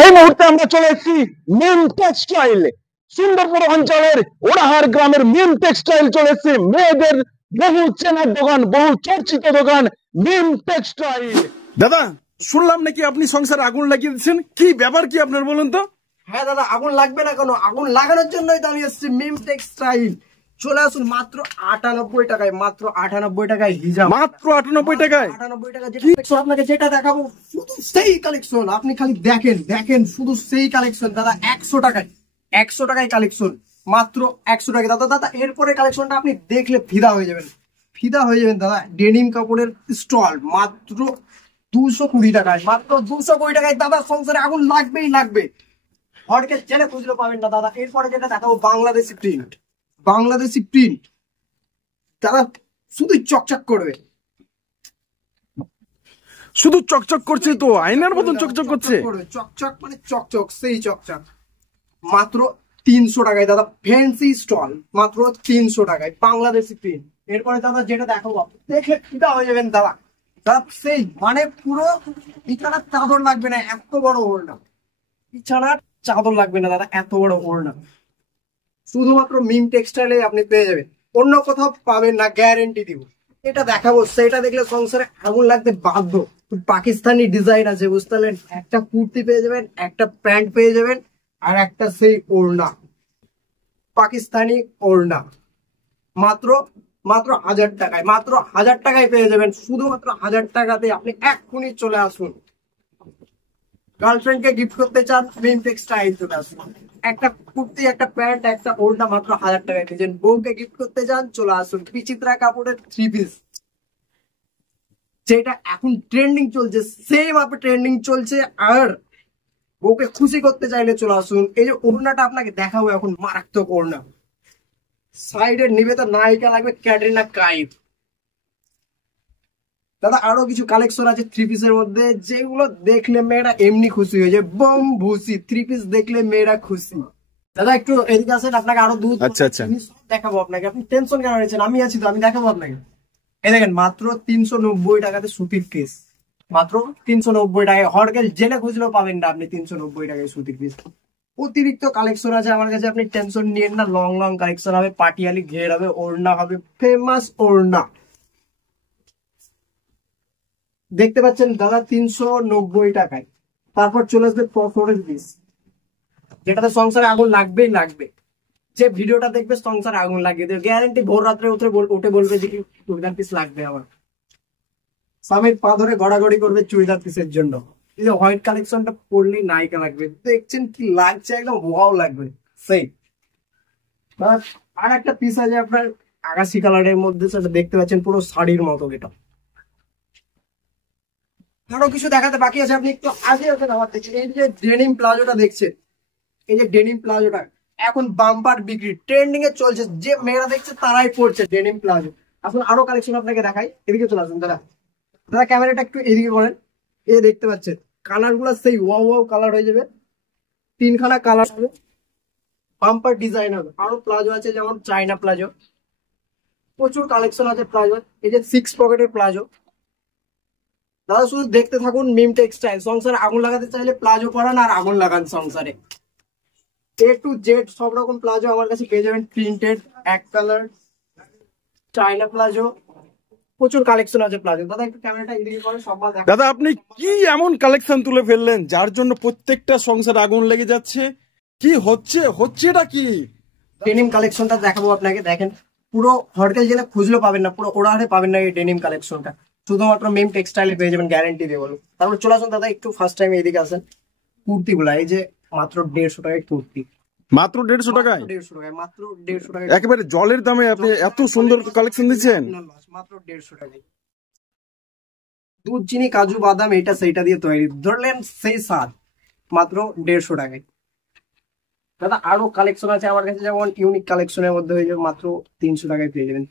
এই মুহূর্তে আমরা চলে এসেছি মিম টেক্সটাইল, সুন্দরপুর অঞ্চলের ওড়াহার গ্রামের মিম টেক্সটাইল চলে এসেছে। মেয়েদের বহু চেনার দোকান, বহু চর্চিত দোকান মিম টেক্সটাইল। দাদা, শুনলাম নাকি আপনি সংসারে আগুন লাগিয়ে দিচ্ছেন, কি ব্যাপার কি আপনার বলুন তো? হ্যাঁ দাদা, আগুন লাগবে না কেন? আগুন লাগানোর জন্যই তো আমি এসেছি মিম টেক্সটাইল। চলে আসুন মাত্র 98 টাকায়, মাত্র 98 টাকায় হিজাব, মাত্র 98 টাকায়। 98 টাকা যেটা আপনাকে যেটা দেখাবো শুধু সেই কালেকশন। আপনি খালি দেখেন দেখেন, শুধু সেই কালেকশন দাদা। 100 টাকায়, 100 টাকায় কালেকশন, মাত্র 100 টাকায় দাদা। দাদা এরপরে কালেকশনটা আপনি দেখলে ফিদা হয়ে যাবেন, ফিদা হয়ে যাবেন দাদা। ডেনিম কাপড়ের স্টল মাত্র 220 টাকায়, মাত্র 220 টাকায় দাদা। সংসারে আগুন লাগবেই লাগবে, হরকে জেনে খুঁজলে পাবেন না দাদা। এরপরে যেটা দেখাবো বাংলাদেশি প্রিন্ট, বাংলাদেশি প্রিন্ট দাদা, শুধু চকচক করবে, শুধু চকচক করছে তো, আয়নার মতন চকচক করছে। চকচক মানে চকচক, সেই চকচক। মাত্র 300 টাকায় দাদা, ফ্যান্সি স্টল মাত্র 300 টাকায়, বাংলাদেশি প্রিন্ট। এরপরে দাদা যেটা দেখাবো দেখে ফিদা হয়ে যাবেন দাদা। দাদা সেই মানে পুরো বিছানার চাদর লাগবে না, এত বড় ওড়না। বিছানার চাদর লাগবে না দাদা, এত বড় ওড়না শুধুমাত্র মিম টেক্সটাইলে আপনি পেয়ে যাবেন, অন্য কোথাও পাবেন না, গ্যারেন্টি দিব। এটা দেখাবো, সেটা দেখলে সংসারে আগুন লাগতে বাধ্য। পাকিস্তানি ডিজাইন আছে, বুঝতে পারলেন? একটা কুর্তি পেয়ে যাবেন, একটা প্যান্ট পেয়ে যাবেন, আর একটা সেই ওড়না, পাকিস্তানি ওড়না। মাত্র মাত্র 1000 টাকায়, মাত্র 1000 টাকায় পেয়ে যাবেন। শুধুমাত্র 1000 টাকাতে আপনি এক্ষুনি চলে আসুন। গার্লফ্রেন্ডকে গিফট করতে চান, মিম টেক্সটাইল চলে আসুন। একটা কুর্তি, একটা প্যান্ট, একটা ওড়না মাত্র 1000 টাকায় পেয়েছেন। বউকে গিফট করতে চান, চলে আসুন বিচিত্রা কাপড়ের 3 পিস, যেটা এখন ট্রেন্ডিং চলছে, সেম আপনি ট্রেন্ডিং চলছে। আর বউকে খুশি করতে চাইলে চলে আসুন। এই যে ওড়নাটা আপনাকে দেখাবো এখন, মারাত্মক ওড়না। সাইডের নিবেদন নায়িকা লাগবে ক্যাটরিনা কাইফ। দাদা আরো কিছু কালেকশন আছে 3 পিসের মধ্যে, যেগুলো দেখলে মেয়েরা এমনি খুশি হয়ে যায়। বম ভুসি 3 পিস দেখলে মেয়েরা খুশি। দাদা একটু এদিকে আসেন, আপনাকে আরো দুধ দেখাবো আপনাকে। আপনি টেনশন কেন নিয়েছেন? আমি আছি তো, আমি দেখাবো আপনাকে। এই দেখেন মাত্র 390 টাকাতে সুতির পিস, মাত্র 390 টাকায়। হরগেল জেলে খুঁজলেও পাবেন না আপনি 390 টাকায় সুতির পিস। অতিরিক্ত কালেকশন আছে আমার কাছে, আপনি টেনশন নিয়েন না। লং লং কালেকশন হবে, পাটিয়ালি ঘের হবে, ওড়না হবে, ফেমাস ওড়না। দেখতে পাচ্ছেন দাদা 390 টাকায়। তারপর চলে আসবে ফোরের পিস, যেটাতে সংসারে আগুন লাগবেই লাগবে। যে ভিডিওটা দেখবে সংসারে আগুন লাগিয়ে দেবে গ্যারান্টি। ভোর রাত্রে উঠে বলবে যে কি চুড়িদার পিস লাগবে আমার। স্বামীর পা ধরে গড়াগড়ি করবে চুড়িদার পিসের জন্য। এই যে হোয়াইট কালেকশনটা পরলেই নায়িকা লাগবে, দেখছেন কি লাগছে, একদম ওয়াও লাগবে সেই। আর একটা পিস আছে আপনার আকাশি কালারের মধ্যে, সেটা দেখতে পাচ্ছেন পুরো শাড়ির মতো। এটা আরো কিছু দেখাতে বাকি আছে, আপনি একটু আগে আছেন আমার দেখছেন। এই যে ডেনিম প্লাজোটা দেখছেন, এই যে ডেনিম প্লাজোটা এখন বাম্পার বিক্রি, ট্রেন্ডিং এ চলছে। যে মেয়েরা দেখছে তারাই পড়ছে ডেনিম প্লাজো। আসুন আরো কালেকশন আপনাকে দেখাই, এদিকে চলে আসুন দাদা। দাদা ক্যামেরাটা একটু এদিকে করেন। এই দেখতে পাচ্ছেন কালার গুলা সেই ওয়াও ওয়াও কালার হয়ে যাবে, 3খানা কালার হবে, বাম্পার ডিজাইন হবে। আরো প্লাজো আছে, যেমন চাইনা প্লাজো, প্রচুর কালেকশন আছে প্লাজো। এই যে 6 পকেটের প্লাজো। দাদা শুধু দেখতে থাকুন মিম টেক্সটাইল। সংসারে আগুন লাগাতে চাইলে প্লাজো পরান আর আগুন লাগান সংসারে। A to Z সব রকম প্লাজো আমার কাছে পেয়ে যাবেন, প্রিন্টেড, এক কালার, চাইনা প্লাজো, প্রচুর কালেকশন আছে প্লাজো। দাদা একটু ক্যামেরাটা এদিকে করে সব মাল দেখা। দাদা আপনি কি এমন কালেকশন তুলে ফেললেন যার জন্য প্রত্যেকটা সংসারে আগুন লেগে যাচ্ছে? কি হচ্ছেটা কি? ডেনিম কালেকশনটা দেখাবো আপনাকে, দেখেন পুরো হরকেল জেলা খুঁজলেও পাবেন না, পুরো ওড়াহারে পাবেন না এই ডেনিম কালেকশনটা। শুধুমাত্র মিম টেক্সটাইলে পেয়ে যাবেন, গ্যারান্টি দিয়ে বলুন। তারপর চলে আসুন দাদা একটু ফার্স্ট টাইম এদিকে আসেন। কুর্তি গুলা এই যে মাত্র 150 টাকায় কুর্তি, মাত্র 150 টাকায়, 150 টাকায়, মাত্র 150 টাকায়। একেবারে জলের দামে আপনি এত সুন্দর কালেকশন দিচ্ছেন। মাত্র 150 টাকায়। দুধ, চিনি, কাজু, বাদাম, এটা সেইটা দিয়ে তৈরি, ধরলেন সেই স্বাদ, মাত্র 150 টাকায়। দাদা আরো কালেকশন আছে আমার কাছে, যেমন ইউনিক কালেকশনের মধ্যে হয়ে যাবে, মাত্র 300 টাকায় পেয়ে যাবেন।